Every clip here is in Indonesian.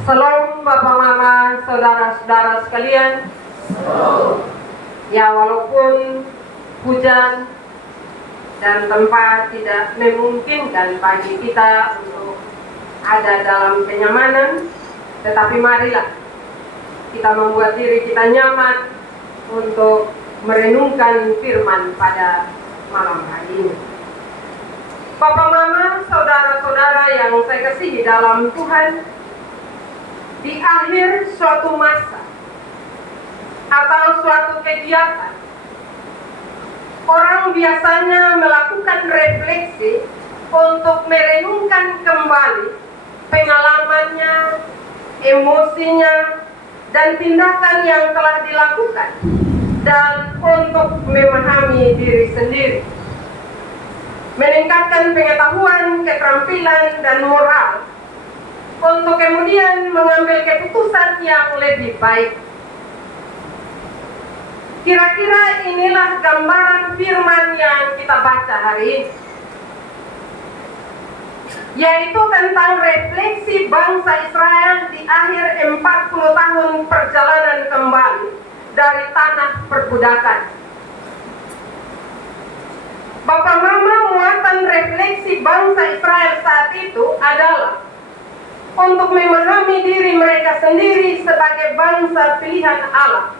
Salam Bapak Mama, saudara-saudara sekalian. Ya, walaupun hujan dan tempat tidak memungkinkan bagi kita untuk ada dalam kenyamanan, tetapi marilah kita membuat diri kita nyaman untuk merenungkan firman pada malam hari ini. Bapak Mama, saudara-saudara yang saya kasihi dalam Tuhan, di akhir suatu masa atau suatu kegiatan, orang biasanya melakukan refleksi untuk merenungkan kembali pengalamannya, emosinya, dan tindakan yang telah dilakukan, dan untuk memahami diri sendiri, meningkatkan pengetahuan, keterampilan, dan moral, untuk kemudian mengambil keputusan yang lebih baik. Kira-kira inilah gambaran firman yang kita baca hari ini, yaitu tentang refleksi bangsa Israel di akhir 40 tahun perjalanan kembali dari tanah perbudakan. Bapak Mama, muatan refleksi bangsa Israel saat itu adalah untuk memahami diri mereka sendiri sebagai bangsa pilihan Allah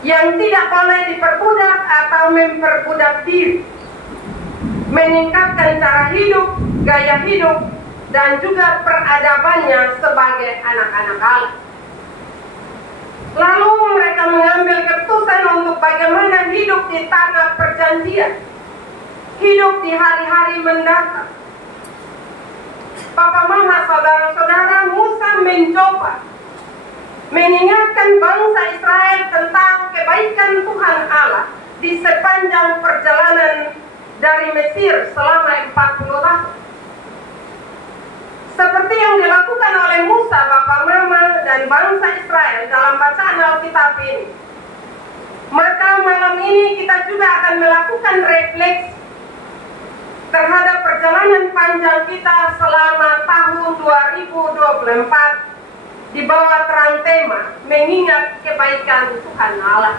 yang tidak boleh diperbudak atau memperbudak diri, meningkatkan cara hidup, gaya hidup, dan juga peradabannya sebagai anak-anak Allah. Lalu mereka mengambil keputusan untuk bagaimana hidup di tanah perjanjian, hidup di hari-hari mendatang. Bapak Mama, saudara-saudara, Musa mencoba mengingatkan bangsa Israel tentang kebaikan Tuhan Allah di sepanjang perjalanan dari Mesir selama 40 tahun. Seperti yang dilakukan oleh Musa, Bapak Mama, dan bangsa Israel dalam bacaan Alkitab ini, maka malam ini kita juga akan melakukan refleksi terhadap perjalanan panjang kita selama tahun 2024 di bawah terang tema mengingat kebaikan Tuhan Allah.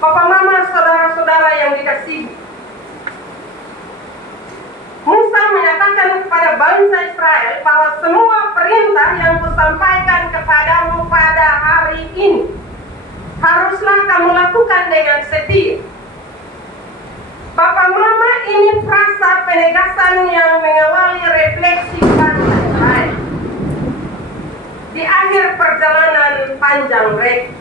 Bapak Mama, saudara-saudara yang dikasihi, Musa menyatakan kepada bangsa Israel bahwa semua perintah yang kusampaikan kepadamu pada hari ini haruslah kamu lakukan dengan setia. Bapak Mama, ini frasa penegasan yang mengawali refleksi bangsa Israel di akhir perjalanan panjang mereka.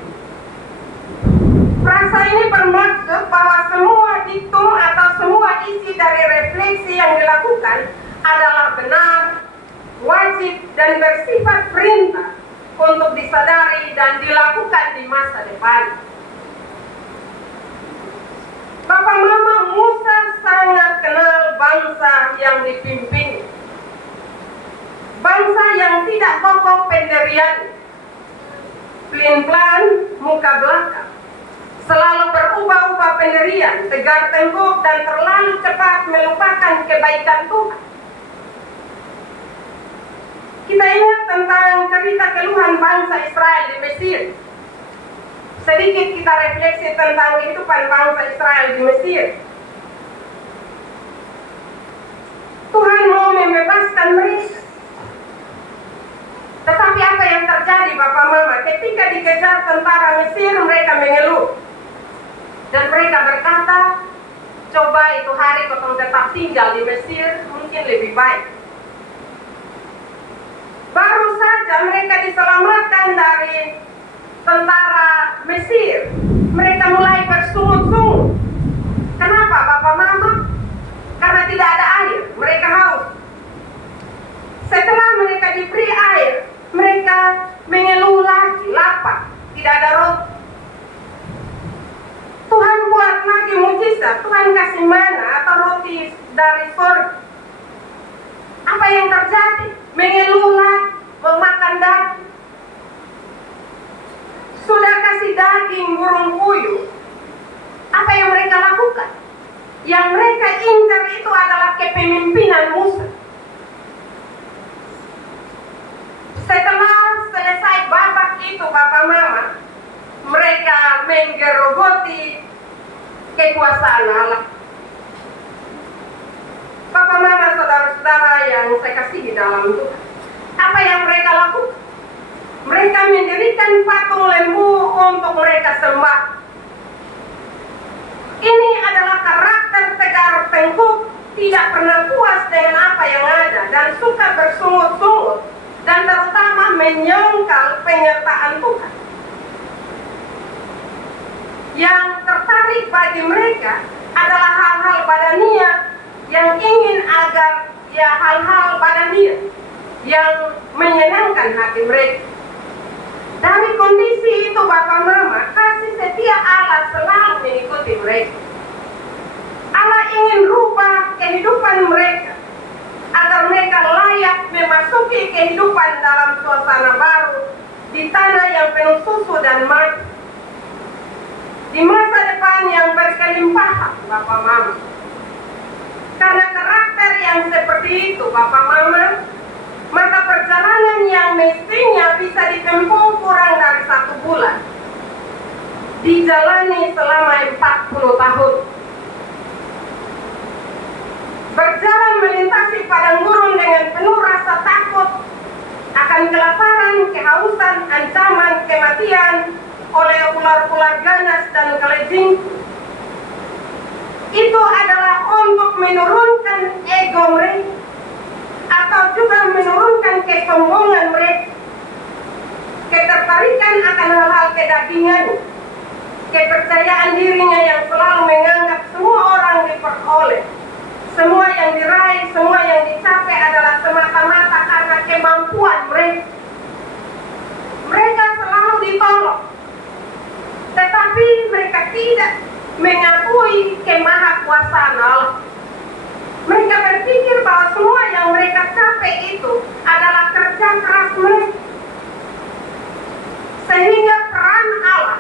Frasa ini bermaksud bahwa semua diktum atau semua isi dari refleksi yang dilakukan adalah benar, wajib, dan bersifat perintah untuk disadari dan dilakukan di masa depan. Bapak Mama, Musa sangat kenal bangsa yang dipimpin, bangsa yang tidak kokoh pendirian, pelin-pelan, muka belakang, selalu berubah-ubah pendirian, tegar tengkuk, dan terlalu cepat melupakan kebaikan Tuhan. Kita ingat tentang cerita keluhan bangsa Israel di Mesir. Sedikit kita refleksi tentang kehidupan bangsa Israel di Mesir. Tuhan mau membebaskan mereka. Tetapi apa yang terjadi, Bapak Mama? Ketika dikejar tentara Mesir, mereka mengeluh. Dan mereka berkata, coba itu hari kau tetap tinggal di Mesir, mungkin lebih baik. Baru saja mereka diselamatkan dari tentara Mesir, mereka mulai bersungut-sungut. Kenapa, Bapak Mama? Karena tidak ada air, mereka haus. Setelah mereka diberi air, mereka mengeluh lagi, lapar, tidak ada roti. Tuhan buat lagi mujizat, Tuhan kasih mana atau roti dari surga. Apa yang terjadi? Mengeluh lagi, memakan daging. Sudah kasih daging burung puyuh, apa yang mereka lakukan? Yang mereka incar itu adalah kepemimpinan Musa. Bapak Mama, mereka menggerogoti kekuasaan Allah. Bapak Mama, saudara-saudara yang saya kasihi dalam Tuhan, apa yang mereka lakukan? Mereka mendirikan patung lembu untuk mereka sembah. Ini adalah karakter tegar tengkuk, tidak pernah puas dengan apa yang ada dan suka bersungut-sungut dan terutama menyangkal penyertaan Tuhan. Yang tertarik bagi mereka adalah hal-hal badania yang ingin agar hal-hal badania yang menyenangkan hati mereka. Dari kondisi itu Bapak Mama, kasih setia Allah selalu mengikuti mereka. Allah ingin rubah kehidupan mereka agar mereka layak memasuki kehidupan dalam suasana baru di tanah yang penuh susu dan madu, di masa depan yang berkelimpahan Bapak Mama. Karena karakter yang seperti itu Bapak Mama, maka perjalanan yang mestinya bisa ditempuh kurang dari 1 bulan dijalani selama 40 tahun. Berjalan melintasi padang gurun dengan penuh rasa takut akan kelaparan, kehausan, ancaman, kematian oleh ular-ular ganas dan kalajengking. Itu adalah untuk menurunkan ego mereka atau juga menurunkan kesombongan mereka, ketertarikan akan hal-hal kedagingan, kepercayaan dirinya yang selalu menganggap semua orang diperoleh, semua yang diraih, semua yang dicapai adalah semata-mata karena kemampuan mereka. Mereka selalu ditolong, tetapi mereka tidak mengakui kemahakuasaan Allah. Mereka berpikir bahwa semua yang mereka capai itu adalah kerja keras mereka. Sehingga peran Allah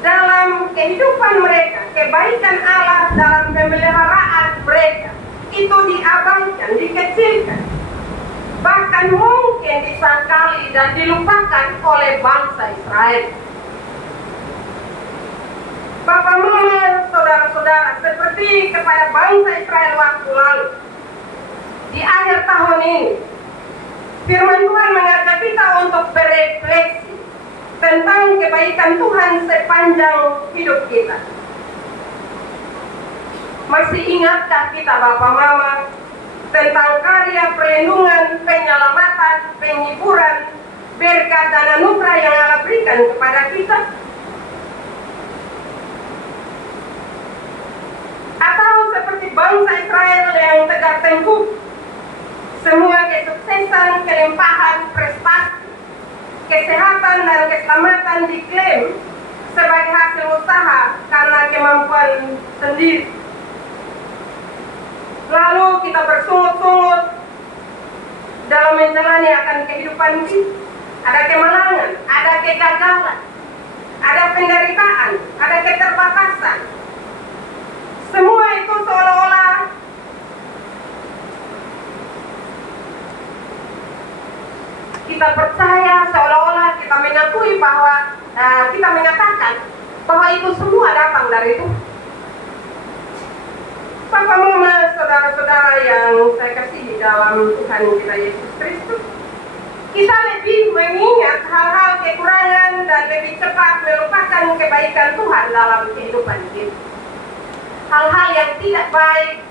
dalam kehidupan mereka, kebaikan Allah dalam pemeliharaan mereka, itu diabaikan, dikecilkan, bahkan mungkin disangkali dan dilupakan oleh bangsa Israel. Bapak Mama, saudara-saudara, seperti kepada bangsa Israel waktu lalu, di akhir tahun ini, firman Tuhan mengajak kita untuk berefleksi tentang kebaikan Tuhan sepanjang hidup kita. Masih ingatkah kita Bapak Mama tentang karya perlindungan, penyelamatan, penghiburan, berkat dan anugerah yang Allah berikan kepada kita? Atau seperti bangsa Israel yang tegak tengkuk, semua kesuksesan, kelimpahan, prestasi, kesehatan dan keselamatan diklaim sebagai hasil usaha karena kemampuan sendiri. Lalu kita bersungut-sungut dalam menjalani akan kehidupan kita. Ada kemalangan, ada kegagalan, ada penderitaan, ada keterbatasan. Semua itu seolah-olah kita percaya, seolah-olah kita mengakui bahwa kita mengatakan bahwa itu semua datang dari Tuhan. Bapak Mama, saudara-saudara yang saya kasihi dalam Tuhan kita Yesus Kristus, kita lebih mengingat hal-hal kekurangan dan lebih cepat melupakan kebaikan Tuhan dalam kehidupan kita. Hal-hal yang tidak baik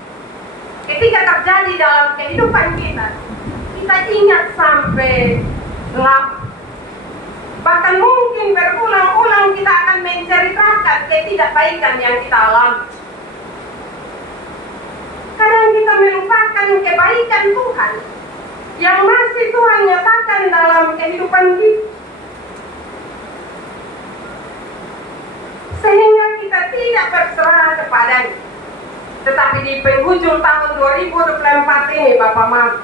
ketika terjadi dalam kehidupan kita, kita ingat sampai lama. Bahkan mungkin berulang-ulang kita akan menceritakan ketidakbaikan yang kita alami. Kadang kita melupakan kebaikan Tuhan yang masih Tuhan nyatakan dalam kehidupan kita, sehingga kita tidak berserah kepadanya. Tetapi di penghujung tahun 2024 ini Bapak Mama,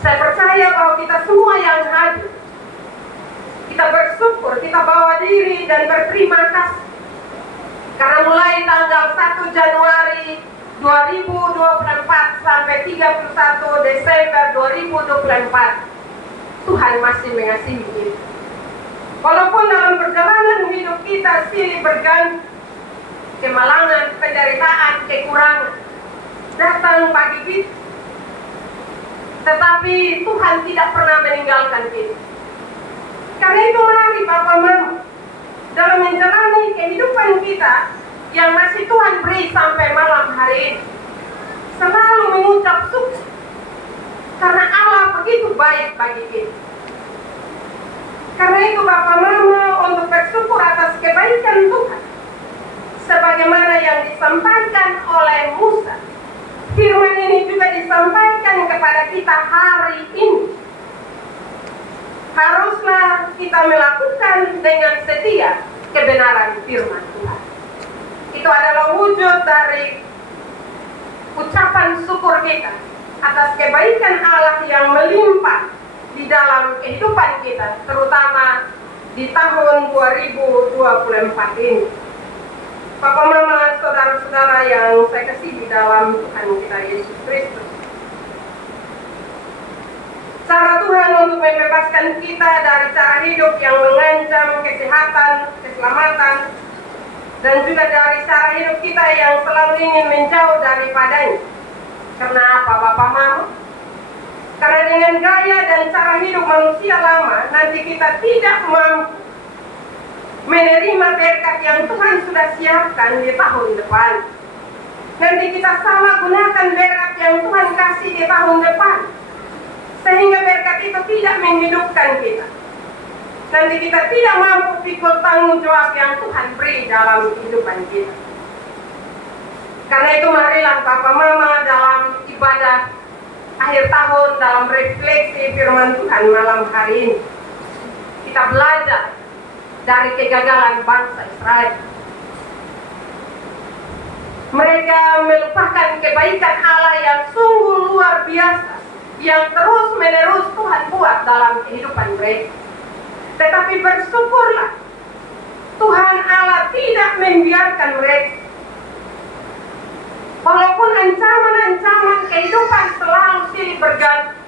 saya percaya bahwa kita semua yang hadir, kita bersyukur, kita bawa diri dan berterima kasih karena mulai tanggal 1 Januari 2024 sampai 31 Desember 2024 Tuhan masih mengasihi kita. Walaupun dalam perjalanan hidup kita silih berganti, kemalangan, penderitaan, kekurangan datang bagi kita, tetapi Tuhan tidak pernah meninggalkan kita. Karena itu mari Bapak Mama, dalam menjalani kehidupan kita yang masih Tuhan beri sampai malam hari ini, selalu mengucap syukur, karena Allah begitu baik bagi kita. Karena itu Bapak Mama, untuk bersyukur atas kebaikan Tuhan, sebagaimana yang disampaikan oleh Musa, firman ini juga disampaikan kepada kita hari ini. Haruslah kita melakukan dengan setia kebenaran firman Tuhan. Itu adalah wujud dari ucapan syukur kita atas kebaikan Allah yang melimpah di dalam kehidupan kita, terutama di tahun 2024 ini. Bapak Mama, saudara-saudara yang saya kasih di dalam Tuhan kita Yesus Kristus, cara Tuhan untuk membebaskan kita dari cara hidup yang mengancam kesehatan, keselamatan, dan juga dari cara hidup kita yang selalu ingin menjauh daripadanya. Karena apa Bapak Mama? Karena dengan gaya dan cara hidup manusia lama, nanti kita tidak mampu menerima berkat yang Tuhan sudah siapkan di tahun depan. Nanti kita salah gunakan berkat yang Tuhan kasih di tahun depan, sehingga berkat itu tidak menghidupkan kita. Nanti kita tidak mampu pikul tanggung jawab yang Tuhan beri dalam kehidupan kita. Karena itu marilah Bapak Mama dalam ibadah akhir tahun, dalam refleksi firman Tuhan malam hari ini, kita belajar dari kegagalan bangsa Israel. Mereka melupakan kebaikan Allah yang sungguh luar biasa, yang terus menerus Tuhan buat dalam kehidupan mereka. Tetapi bersyukurlah, Tuhan Allah tidak membiarkan mereka. Walaupun ancaman-ancaman kehidupan selalu silih berganti,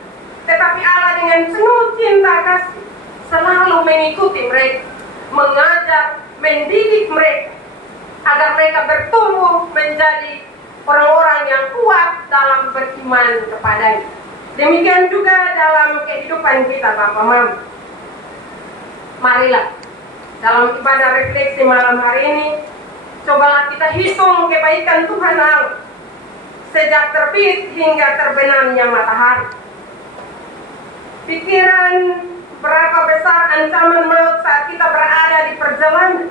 tetapi Allah dengan penuh cinta kasih selalu mengikuti mereka, mengajar, mendidik mereka, agar mereka bertumbuh menjadi orang-orang yang kuat dalam beriman kepadanya. Demikian juga dalam kehidupan kita Bapak Mama. Marilah dalam ibadah refleksi malam hari ini, cobalah kita hitung kebaikan Tuhan Allah sejak terbit hingga terbenamnya matahari. Pikiran berapa besar ancaman maut saat kita berada di perjalanan,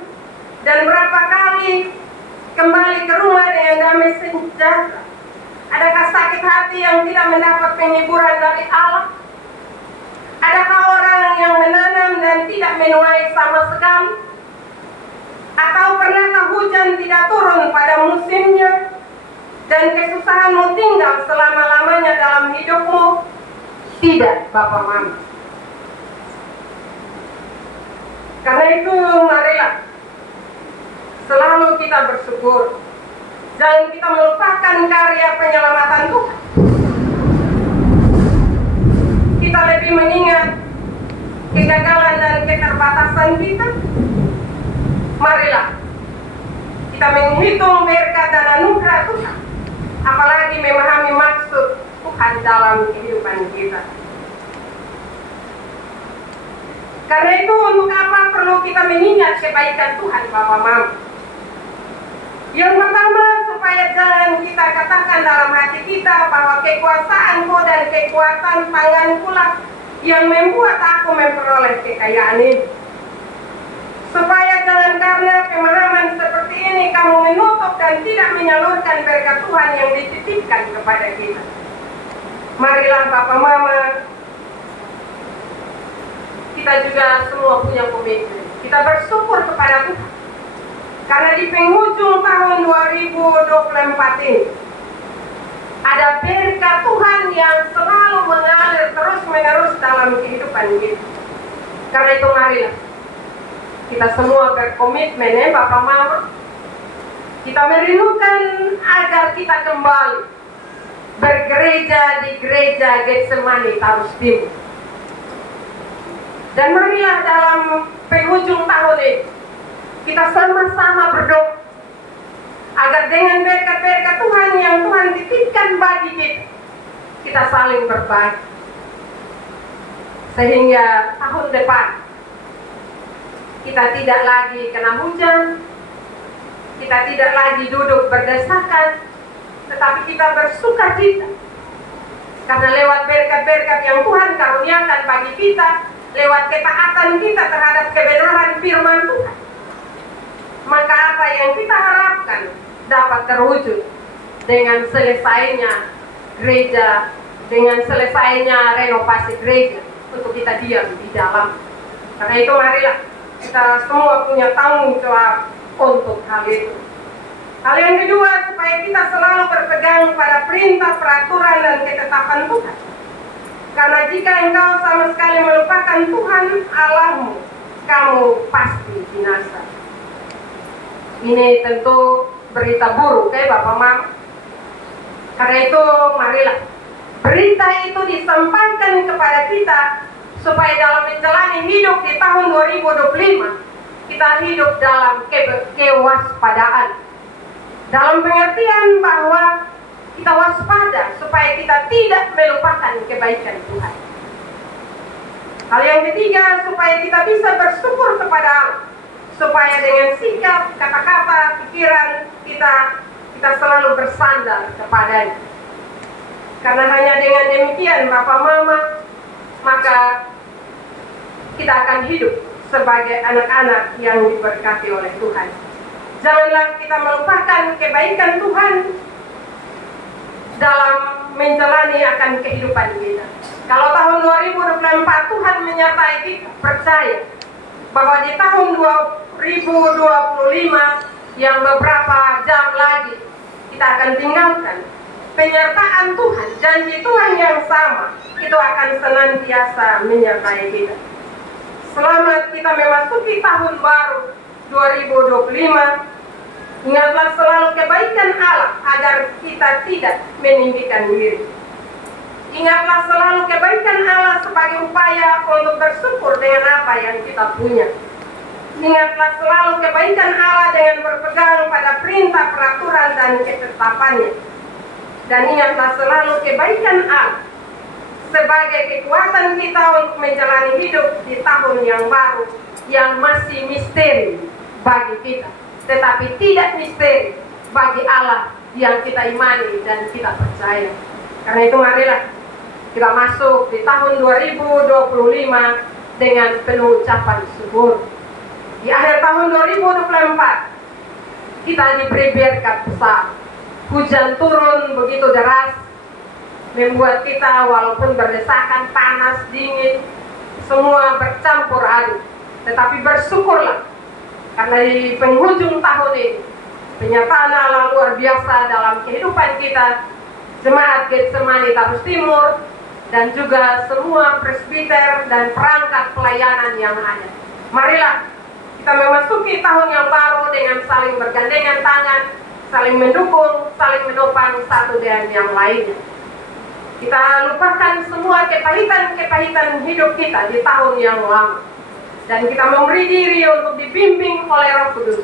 dan berapa kali kembali ke rumah dengan damai sejahtera. Adakah sakit hati yang tidak mendapat penghiburan dari Allah? Adakah orang yang menanam dan tidak menuai sama sekali? Atau pernahkah hujan tidak turun pada musimnya dan kesusahanmu tinggal selama-lamanya dalam hidupmu? Tidak, Bapak Mama. Karena itu marilah selalu kita bersyukur. Jangan kita melupakan karya penyelamatan Tuhan. Kita lebih mengingat kegagalan dan keterbatasan kita. Marilah kita menghitung berkat dan anugerah Tuhan, apalagi memahami maksud Tuhan dalam kehidupan kita. Karena itu untuk apa perlu kita mengingat kebaikan Tuhan Bapak Mama? Yang pertama, supaya jangan kita katakan dalam hati kita bahwa kekuasaanku dan kekuatan tanganku lah yang membuat aku memperoleh kekayaan ini. Supaya jangan karena pemahaman seperti ini kamu menutup dan tidak menyalurkan berkat Tuhan yang dititipkan kepada kita. Marilah Bapak Mama, kita juga semua punya komitmen. Kita bersyukur kepada Tuhan, karena di penghujung tahun 2024 ini ada berkat Tuhan yang selalu mengalir terus-menerus dalam kehidupan kita. Karena itu marilah kita semua berkomitmen ya Bapak Mama. Kita merindukan agar kita kembali bergereja di gereja Getsemani Tarus Timur. Dan marilah dalam penghujung tahun ini, kita sama-sama berdoa agar dengan berkat-berkat Tuhan yang Tuhan titipkan bagi kita saling berbagi, sehingga tahun depan kita tidak lagi kena hujan, kita tidak lagi duduk berdesakan, tetapi kita bersuka cita karena lewat berkat-berkat yang Tuhan karuniakan bagi kita, lewat ketaatan kita terhadap kebenaran firman Tuhan, maka apa yang kita harapkan dapat terwujud dengan selesainya gereja, dengan selesainya renovasi gereja, untuk kita diam di dalam. Karena itu marilah kita semua punya tanggung jawab untuk hal itu. Hal yang kedua, supaya kita selalu berpegang pada perintah, peraturan, dan ketetapan Tuhan. Karena jika engkau sama sekali melupakan Tuhan Allahmu, kamu pasti binasa. Ini tentu berita buruk Bapak Mama. Karena itu marilah berita itu disampaikan kepada kita, supaya dalam menjalani hidup di tahun 2025 kita hidup dalam kewaspadaan, dalam pengertian bahwa kita waspada supaya kita tidak melupakan kebaikan Tuhan. Hal yang ketiga, supaya kita bisa bersyukur kepada Allah, supaya dengan sikap, kata-kata, pikiran kita selalu bersandar kepadanya. Karena hanya dengan demikian Bapak Mama, maka kita akan hidup sebagai anak-anak yang diberkati oleh Tuhan. Janganlah kita melupakan kebaikan Tuhan dalam menjalani akan kehidupan kita. Kalau tahun 2024 Tuhan menyertai kita, percaya bahwa di tahun 2025 yang beberapa jam lagi kita akan tinggalkan, penyertaan Tuhan, janji Tuhan yang sama itu akan senantiasa menyertai kita. Selamat kita memasuki tahun baru 2025. Ingatlah selalu kebaikan Allah agar kita tidak meninggikan diri. Ingatlah selalu kebaikan Allah sebagai upaya untuk bersyukur dengan apa yang kita punya. Ingatlah selalu kebaikan Allah dengan berpegang pada perintah, peraturan, dan ketetapannya. Dan ingatlah selalu kebaikan Allah sebagai kekuatan kita untuk menjalani hidup di tahun yang baru, yang masih misteri bagi kita, tetapi tidak misteri bagi Allah yang kita imani dan kita percaya. Karena itu marilah kita masuk di tahun 2025 dengan penuh ucapan syukur. Di akhir tahun 2024 kita diberi berkat besar. Hujan turun begitu deras, membuat kita walaupun berdesakan, panas, dingin, semua bercampur aduk. Tetapi bersyukurlah, karena di penghujung tahun ini penyertaan Allah luar biasa dalam kehidupan kita, Jemaat Getsemani Tabus Timur, dan juga semua presbiter dan perangkat pelayanan yang ada. Marilah kita memasuki tahun yang baru dengan saling bergandengan tangan, saling mendukung, saling menopang satu dengan yang lainnya. Kita lupakan semua kepahitan hidup kita di tahun yang lama, dan kita memberi diri untuk dibimbing oleh Roh Kudus,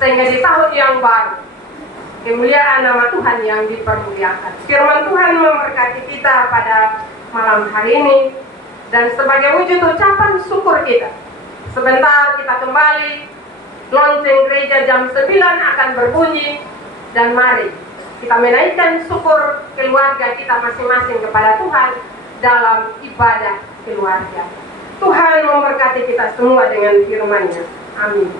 sehingga di tahun yang baru kemuliaan nama Tuhan yang dipermuliakan. Firman Tuhan memberkati kita pada malam hari ini, dan sebagai wujud ucapan syukur kita, sebentar kita kembali. Lonceng gereja jam 9 akan berbunyi, dan mari kita menaikkan syukur keluarga kita masing-masing kepada Tuhan dalam ibadah keluarga. Tuhan memberkati kita semua dengan firman-Nya. Amin.